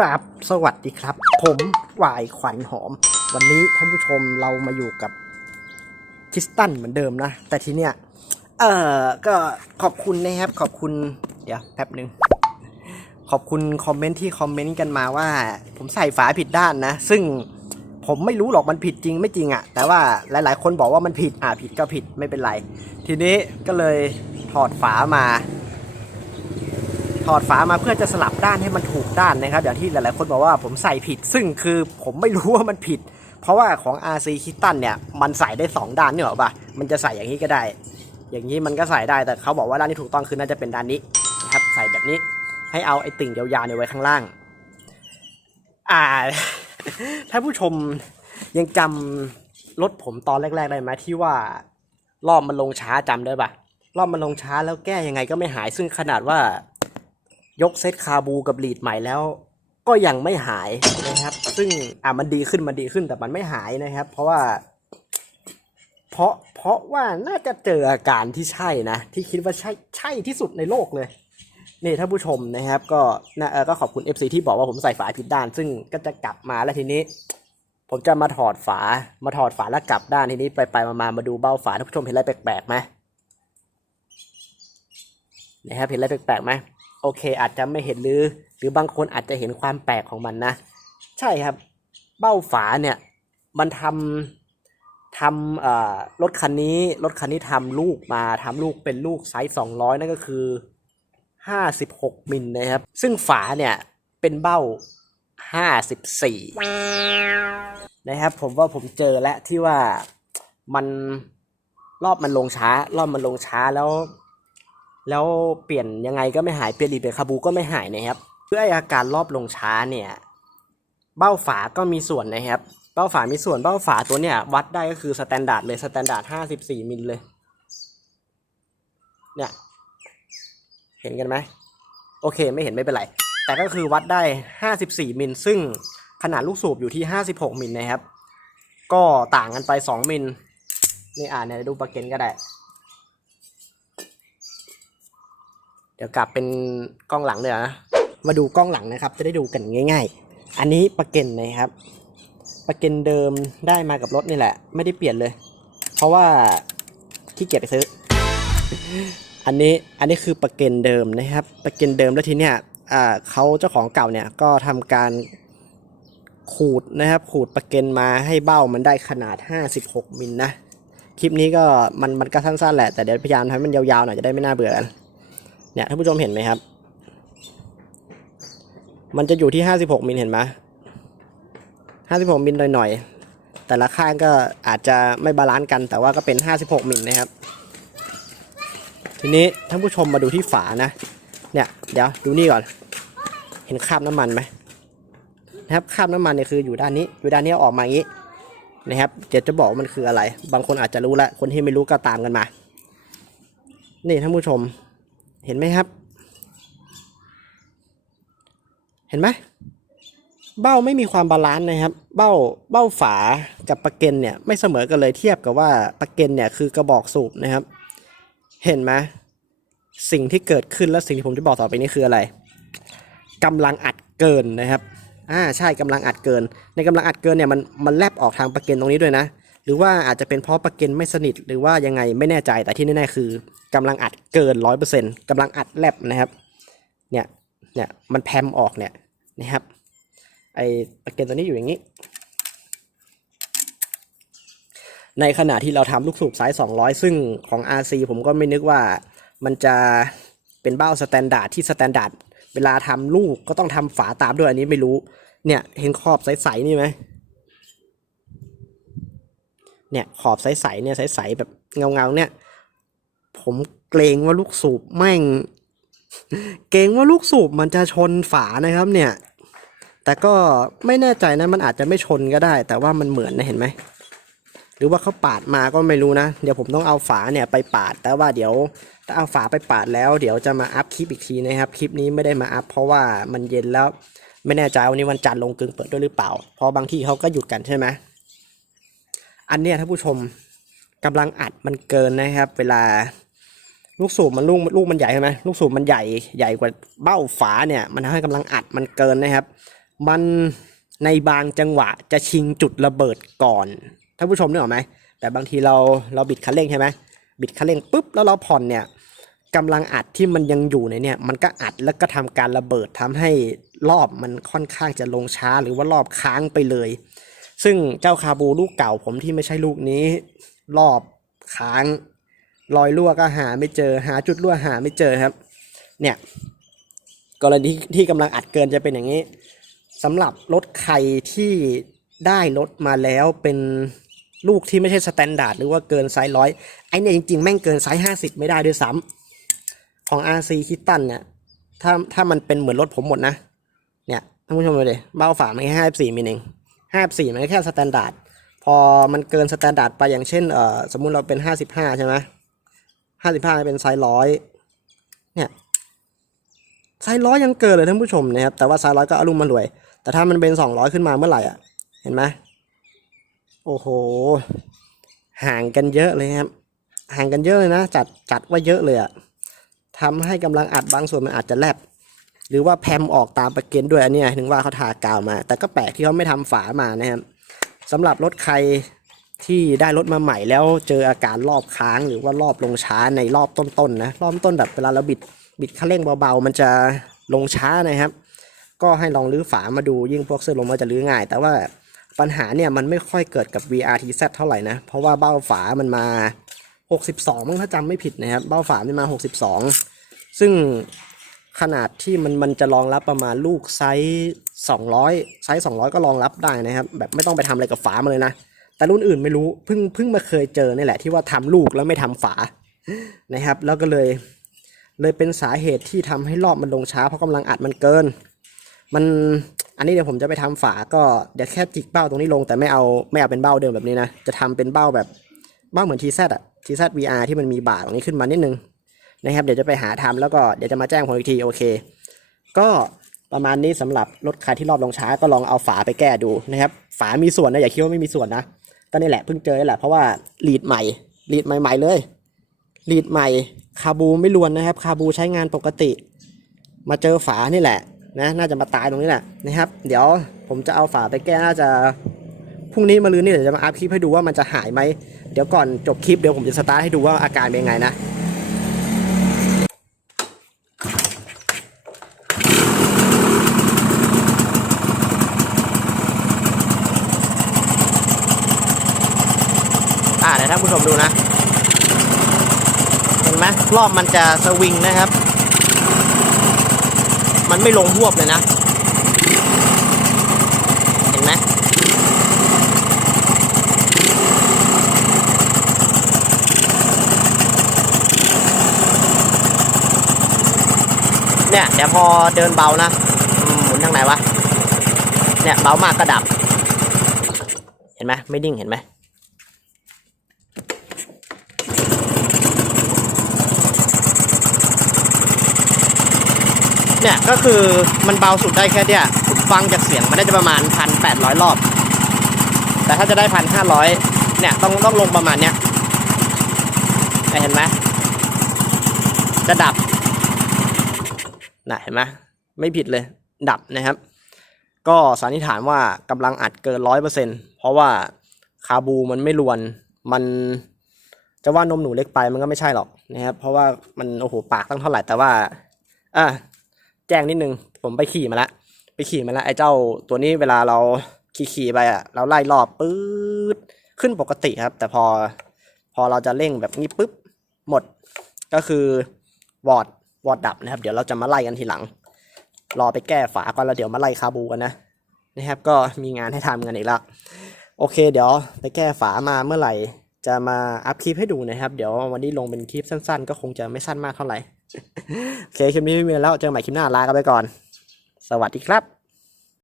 ราบสวัสดีครับ ผมวายขวัญหอม วันนี้ท่านผู้ชมเรามาอยู่กับคิสตันเหมือนเดิมนะ แต่ทีเนี้ยเออก็ขอบคุณนะครับ ขอบคุณ เดี๋ยวแป๊บหนึ่งขอบคุณคอมเมนต์ที่คอมเมนต์กันมาว่า ผมใส่ฝาผิดด้านนะ ซึ่งผมไม่รู้หรอกมันผิดจริงไม่จริงอะแต่ว่าหลาย ๆ คนบอกว่ามันผิดอ่าผิดก็ผิดไม่เป็นไร ทีนี้ก็เลยถอดฝามา ถอดฝามาเพื่อจะสลับด้านให้มันถูกด้านนะครับอย่างที่หลายๆคนบอกว่าผมใส่ผิด ซึ่งคือผมไม่รู้ว่ามันผิด เพราะว่าของ RC k i t t a n เนี่ยมันใส่ได้ 2 ด้านเนี่ยหรอปะมันจะใส่อย่างนี้ก็ได้ อย่างนี้มันก็ใส่ได้แต่เขาบอกว่าด้านที่ถูกต้องคือน่าจะเป็นด้านนี้นะครับใส่แบบนี้ให้เอาไอ้ติ่งยาวๆเนี่ยไว้ข้างล่าง อ่าถ้าผู้ชมยังจำรถผมตอนแรกๆได้ไหมที่ว่ารอบมันลงช้าจำได้ปะรอบมันลงช้าแล้วแก้ยังไงก็ไม่หายซึ่งขนาดว่า ยกเซตคาบูกับลีดใหม่แล้ว ก็ยังไม่หายนะครับ ซึ่งอะมันดีขึ้นมันดีขึ้นแต่มันไม่หายนะครับ เพราะว่า เพราะเพราะว่าน่าจะเจออาการที่ใช่นะ ที่คิดว่าใช่ใช่ที่สุดในโลกเลยนี่ท่าผู้ชมนะครับ ก็นะเออก็ขอบคุณ FC ที่บอกว่าผมใส่ฝาผิดด้าน ซึ่งก็จะกลับมาแล้วทีนี้ ผมจะมาถอดฝามาถอดฝาแล้วกลับด้านทีนี้ไปไปมามามาดูเบ้าฝาท่านผู้ชมเห็นอะไรแปลกๆไหมนะครับเห็นอะไรแปลกๆไหม โอเค อาจจะไม่เห็นหรือ หรือบางคนอาจจะเห็นความแปลกของมันนะ ใช่ครับ เบ้าฝาเนี่ย มันทำทำรถคันนี้รถคันนี้ทำลูกมาทำลูกเป็นลูกไซส์สองร้อยนั่นก็คือห้าสิบหกมิลนะครับ ซึ่งฝาเนี่ยเป็นเบ้าห้าสิบสี่นะครับ ผมว่าผมเจอแล้วที่ว่ามันรอบมันลงช้ารอบมันลงช้าแล้ว แล้วเปลี่ยนยังไงก็ไม่หายเปลี่ยนรีเปลี่ยนคาบูก็ไม่หายนะครับเพื่อไออาการรอบลงช้าเนี่ยเบ้าฝาก็มีส่วนนะครับ เบ้าฝามีส่วนเบ้าฝาตัวเนี่ยวัดได้ก็คือสแตนดาร์ดเลยสแตนดาร์ดห้าสิบสี่มิลเลยเนี่ยเห็นกันไหมโอเคไม่เห็นไม่เป็นไร แต่ก็คือวัดได้ห้าสิบสี่มิล ซึ่งขนาดลูกสูบอยู่ที่ห้าสิบหกมิลนะครับ ก็ต่างกันไปสองมิลนี่อ่านเนี่ยดูประเก็นก็ได้ เดี๋ยวกลับเป็นกล้องหลังเลยนะ มาดูกล้องหลังนะครับ จะได้ดูกันง่าย ๆ อันนี้ประเก็นนะครับ ประเก็นเดิมได้มากับรถนี่แหละ ไม่ได้เปลี่ยนเลย เพราะว่าขี้เกียจไปซื้อ อันนี้อันนี้คือประเก็นเดิมนะครับ ประเก็นเดิมแล้วทีเนี้ยอ่าเขาเจ้าของเก่าเนี่ยก็ทำการขูดนะครับ ขูดประเก็นมาให้เบ้ามันได้ขนาด 56มิลนะ คลิปนี้ก็มันมันก็สั้นๆแหละ แต่เดี๋ยวพยายามทำให้มันยาวๆหน่อยจะได้ไม่น่าเบื่อกัน เนี่ยท่านผู้ชมเห็นไหมครับ มันจะอยู่ที่ห้าสิบหกมิลเห็นไหมห้าสิบหกมิลหน่อยๆ แต่ละข้างก็อาจจะไม่บาลานซ์กัน แต่ว่าก็เป็นห้าสิบหกมิลนะครับ ทีนี้ท่านผู้ชมมาดูที่ฝานะ เนี่ยเดี๋ยวดูนี่ก่อน เห็นคราบน้ำมันไหมนะครับคราบน้ำมันเนี่ยคืออยู่ด้านนี้ อยู่ด้านนี้อออกมาอย่างนี้นะครับ เดี๋ยวจะบอกว่ามันคืออะไร บางคนอาจจะรู้แล้วคนที่ไม่รู้ก็ตามกันมา นี่ท่านผู้ชม เห็นไหมครับ เห็นไหมเบ้าไม่มีความบาลานซ์นะครับ เบ้าเบ้าฝากับปะเก็นเนี่ยไม่เสมอกันเลยเทียบกับว่าปะเก็นเนี่ยคือกระบอกสูบนะครับ เห็นไหมสิ่งที่เกิดขึ้นและสิ่งที่ผมจะบอกต่อไปนี้คืออะไรกำลังอัดเกินนะครับอ่าใช่กำลังอัดเกิน ในกำลังอัดเกินเนี่ยมันมันแลบออกทางปะเก็นตรงนี้ด้วยนะ หรือว่าอาจจะเป็นเพราะประก็นไม่สนิทหรือว่ายังไงไม่แน่ใจแต่ที่แน่ๆคือกำลังอัดเกินร้อยเปอร์เซ็นต์กำลังอัดแลบนะครับเนี่ยเนี่ยมันแพมออกเนี่ยนะครับไอประก็นตัวนี้อยู่อย่างนี้ ในขณะที่เราทำลูกสูบไซส์200 ซึ่งของ RC ผมก็ไม่นึกว่ามันจะเป็นเบ้าสแตนดาร์ดที่สแตนดาร์ดเวลาทำลูกก็ต้องทำฝาตามด้วยอันนี้ไม่รู้เนี่ยเห็นขอบใสๆนี่ไหม เนี่ยขอบใสๆเนี่ยใสๆแบบเงาๆเนี่ย ผมเกรงว่าลูกสูบแม่ง เกรงว่าลูกสูบมันจะชนฝานะครับเนี่ย แต่ก็ไม่แน่ใจนะมันอาจจะไม่ชนก็ได้ แต่ว่ามันเหมือนนะเห็นไหมหรือว่าเขาปาดมาก็ไม่รู้นะ เดี๋ยวผมต้องเอาฝาเนี่ยไปปาด แต่ว่าเดี๋ยวถ้าเอาฝาไปปาดแล้ว เดี๋ยวจะมาอัพคลิปอีกทีนะครับ คลิปนี้ไม่ได้มาอัพเพราะว่ามันเย็นแล้ว ไม่แน่ใจวันนี้วันจันทร์ลงกึ่งเปิดด้วยหรือเปล่า เพราะบางที่เขาก็หยุดกันใช่ไหม อันเนี้ยท่านผู้ชมกำลังอัดมันเกินนะครับ เวลาลูกสูบมันลูกลูกมันใหญ่ใช่ไหมลูกสูบมันใหญ่ใหญ่กว่าเบ้าฝาเนี่ย มันทำให้กำลังอัดมันเกินนะครับ มันในบางจังหวะจะชิงจุดระเบิดก่อนท่านผู้ชมนึกออกไหมแต่บางทีเราเราบิดคันเร่งใช่ไหมบิดคันเร่งปุ๊บแล้วเราผ่อนเนี่ยกำลังอัดที่มันยังอยู่ในเนี่ยมันก็อัดแล้วก็ทำการระเบิดทำให้รอบมันค่อนข้างจะลงช้าหรือว่ารอบค้างไปเลย ซึ่งเจ้าคาบูลูกเก่าผมที่ไม่ใช่ลูกนี้ รอบค้าง รอยรั่วก็หาไม่เจอ หาจุดรั่วหาไม่เจอครับ เนี่ยกรณีที่กำลังอัดเกินจะเป็นอย่างนี้สำหรับรถใครที่ได้รถมาแล้วเป็นลูกที่ไม่ใช่สแตนดาร์ดหรือว่าเกินไซส์ร้อยไอเนี่ยจริงๆ แม่งเกินไซส์ห้าสิบไม่ได้ด้วยซ้ำของ RC คิตตันเนี่ยถ้าถ้ามันเป็นเหมือนรถผมหมดนะ เนี่ยท่านผู้ชมดูดิเบ้าฝาไมันแค่ห้าสี่มิลเอง ห้าสี่มันก็แค่สแตนดาร์ดพอมันเกินสแตนดาร์ดไปอย่างเช่นเอ่อสมมุติเราเป็นห้าสิบห้าใช่ไหมห้าสิบห้าเป็นไซส์ร้อยเนี่ยไซส์ร้อยยังเกินเลยท่านผู้ชมนะครับแต่ว่าไซส์ร้อยก็อารมณ์มารวย แต่ถ้ามันเป็นสองร้อยขึ้นมาเมื่อไหร่อะเห็นไหมโอ้โห ห่างกันเยอะเลยครับ ห่างกันเยอะเลยนะ จัดจัดว่าเยอะเลยอะทำให้กำลังอัดบางส่วนมันอาจจะแลบ หรือว่าแพมออกตามประเกณฑ์ด้วยอันนี้ถึงว่าเขาทากาวมา แต่ก็แปลกที่เขาไม่ทำฝามานะครับสำหรับรถใครที่ได้รถมาใหม่แล้วเจออาการรอบค้างหรือว่ารอบลงช้าในรอบต้นๆนะรอบต้นแบบเวลาเราบิดบิดคันเร่งเบาๆ มันจะลงช้านะครับ ก็ให้ลองรื้อฝามาดูยิ่งพวกเสื้อลมมันจะรื้อง่าย แต่ว่าปัญหาเนี่ยมันไม่ค่อยเกิดกับ VRTZ เท่าไหร่นะ เพราะว่าเบ้าฝามันมา 62มั้งถ้าจำไม่ผิดนะครับ เบ้าฝามันมา 62 ซึ่ง ขนาดที่มันมันจะรองรับประมาณลูกไซส์200 ไซส์200 ก็รองรับได้นะครับ แบบไม่ต้องไปทำอะไรกับฝามาเลยนะ แต่รุ่นอื่นไม่รู้เพิ่งเพิ่งมาเคยเจอนี่แหละที่ว่าทำลูกแล้วไม่ทำฝานะครับ แล้วก็เลย เลยเป็นสาเหตุที่ทำให้รอบมันลงช้าเพราะกำลังอัดมันเกิน มันอันนี้เดี๋ยวผมจะไปทำฝาก็เดี๋ยวแค่จิกเบ้าตรงนี้ลงแต่ไม่เอาไม่เอาเป็นเบ้าเดิมแบบนี้นะจะทำเป็นเบ้าแบบเบ้าเหมือนทีแซอะทีแซ VR ที่มันมีบ่าตรงนี้ขึ้นมานิดนึง นะครับ เดี๋ยวจะไปหาทำแล้วก็เดี๋ยวจะมาแจ้งผมอีกทีโอเค ก็ประมาณนี้สำหรับรถใครที่รอบลงช้าก็ลองเอาฝาไปแก้ดูนะครับ ฝามีส่วนนะอย่าคิดว่าไม่มีส่วนนะก็นี่แหละเพิ่งเจอแหละเพราะว่าลีดใหม่ลีดใหม่ ๆ เลยลีดใหม่คาบูไม่ลวนนะครับ คาบูใช้งานปกติ มาเจอฝานี่แหละนะน่าจะมาตายตรงนี้แหละนะครับ เดี๋ยวผมจะเอาฝาไปแก้น่าจะพรุ่งนี้มาลืนนี่เดี๋ยวจะมาอัพคลิปให้ดูว่ามันจะหายไหมเดี๋ยวก่อนจบคลิปเดี๋ยวผมจะสตาร์ทให้ดูว่าอาการเป็นยังไงนะ อ่าเดี๋ยวท่านผู้ชมดูนะ เห็นไหมรอบมันจะสวิงนะครับ มันไม่ลงหวบเลยนะ เห็นไหมเนี่ยเดี๋ยวพอเดินเบานะอืมหมุนทางไหนวะ เนี่ยเบามากก็ดับ เห็นไหมไม่นิ่งเห็นไหม เนี่ยก็คือมันเบาสุดได้แค่เนี่ยฟังจากเสียงมันได้จะประมาณพันแปดร้อยรอบ แต่ถ้าจะได้พันห้าร้อยเนี่ยต้องต้องลงประมาณเนี้ยเห็นไหมจะดับนะเห็นไหมไม่ผิดเลยดับนะครับ ก็สันนิษฐานว่ากำลังอัดเกินร้อยเปอร์เซ็นเพราะว่าคาบูมันไม่รวนมันจะว่านมหนูเล็กไปมันก็ไม่ใช่หรอกนะครับเพราะว่ามันโอ้โหปากตั้งเท่าไหร่แต่ว่าอะ แจ้งนิดนึง ผมไปขี่มาแล้วไปขี่มาแล้วไอ้เจ้าตัวนี้เวลาเราขี่ขี่ไปอะเราไล่รอบปื๊ดขึ้นปกติครับ แต่พอพอเราจะเร่งแบบนี้ปุ๊บหมดก็คือวอดวอดดับนะครับ เดี๋ยวเราจะมาไล่กันทีหลัง รอไปแก้ฝาก่อนแล้วเดี๋ยวมาไล่คาบูกันนะนะครับ ก็มีงานให้ทำกันอีกแล้วโอเค เดี๋ยวไปแก้ฝามาเมื่อไหร่ จะมาอัพคลิปให้ดูนะครับ เดี๋ยววันนี้ลงเป็นคลิปสั้นๆ ก็คงจะไม่สั้นมากเท่าไหร่ โอเคคลิปนี้ไม่มีแล้วเจอกันใหม่คลิปหน้าลากันไปก่อน สวัสดีครับ